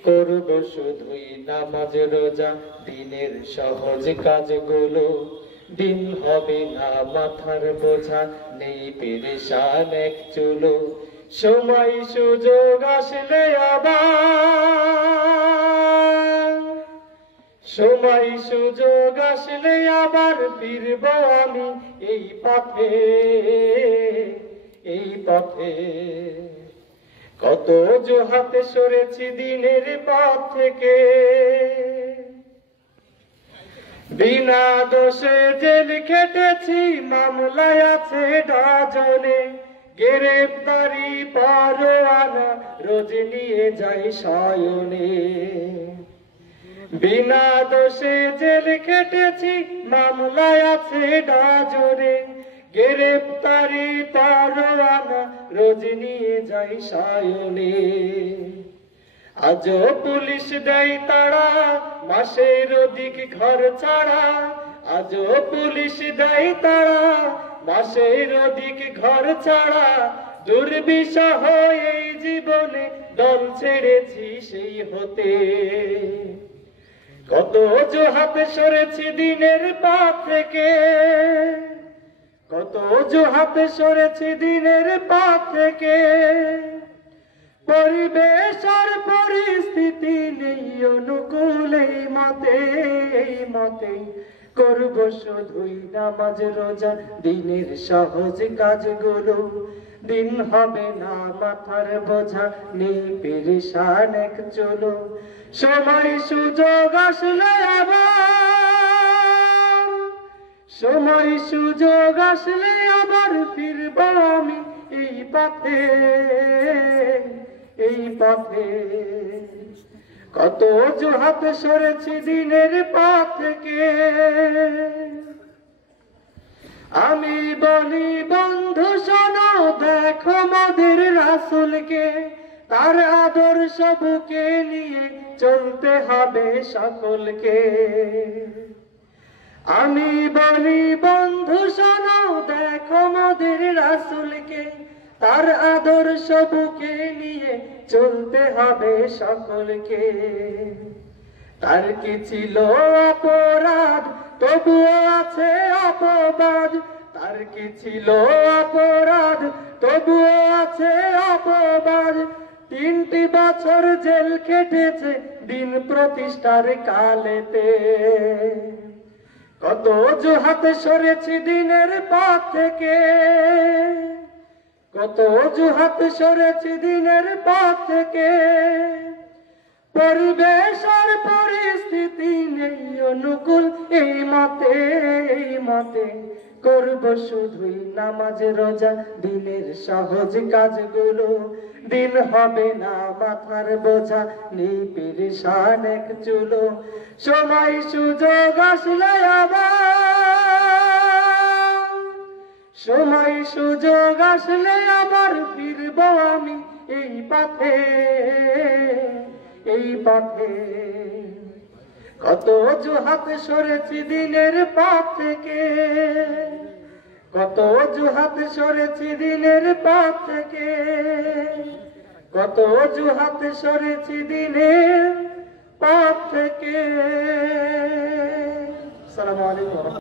করব শুধুই নামাজ রোজা, দিনের সহজ কাজগুলো। দিন হবে না মাথার বোঝা, নেই পেরেশান এক চুলো। সময় সুযোগ আসলে আবার, সময় সুযোগ আসলে আবার ফিরব আমি এই পথে, এই পথে। কত অজুহাতে সরেছি দিনের পথ থেকে, বিনা দোষে জেল খেটেছি, মামলায় আছে ডজনে। গ্রেফতারি পরোয়ানা রোজ নিয়ে যাই শয়নে। বিনা দোষে জেল খেটেছি, মামলায় আছে ডজনে। গ্রেফতারি পরোয়ানা রোজ নিয়ে যাই শয়নে। আজও পুলিশ দেয় তাড়া, মাসের অধিক ঘর ছাড়া। আজও পুলিশ দেয় তাড়া, মাসের অধিক ঘর ছাড়া। দুর্বিষহ এই জীবনে দল ছেড়েছি সেই হতে। কত অজুহাতে সরেছি দিনের পথ থেকে, কত অজুহাতে সরেছি দিনের পথ থেকে। পরিবেশ আর পরিস্থিতি নেই অনুকূল এই মতে, এই মতে। করব শুধুই নামাজ রোজা, দিনের সহজ কাজগুলো। দিন হবে না মাথার বোঝা, নেই পেরেশান এক চুলো। সময় সুযোগ আসলে আবার, সময় সুযোগ আসলে আবার ফিরব আমি এই পথে, এই পথে। কত অজুহাতে সরেছি দিনের পথ থেকে। আমি বলি বন্ধু শোনো, দেখো মোদের রাসূলকে। তার আদর্শ বুকে নিয়ে চলতে হবে সকলকে। আমি বলি বন্ধু শোনো, দেখো মোদের রাসূলকে। তার আদর্শ বুকে নিয়ে চলতে হবে সকলকে। তার কি ছিল অপরাধ, তবুও আছে অপবাদ। তার কি ছিল অপরাধ, তবুও আছে অপবাদ। 3টি বছর জেল খেটেছে দিন প্রতিষ্ঠার কালেতে। কত অজুহাতে সরেছি দিনের পথ থেকে, কত অজুহাতে সরেছি দিনের পথ থেকে। পরিবেশ আর পরিস্থিতি নেই অনুকূল এই মতে, এই মতে। করব শুধুই নামাজ রোজা, দিনের সহজ কাজগুলো। দিন হবে না মাথার বোঝা, নেই পেরেশান এক চুলো। সময় সুযোগ আসলে আবার, সময় সুযোগ আসলে আবার ফিরব আমি এই পথে, এই পথে। কত অজুহাতে সরেছি দিনের পথ থেকে, কত অজুহাতে সরেছি দিনের পথ থেকে। কত অজুহাতে সরেছি দিনের পথ থেকে। আসসালামু আলাইকুম।